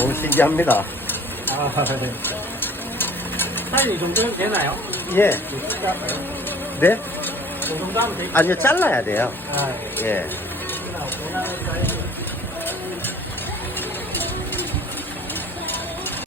너무 신기합니다. 아, 네. 사장님, 이 정도면 되나요? 예. 이렇게 할까요? 네? 이 정도 하면 되겠죠? 아니요, 잘라야 돼요. 아, 예. 예. 원하는 사이즈.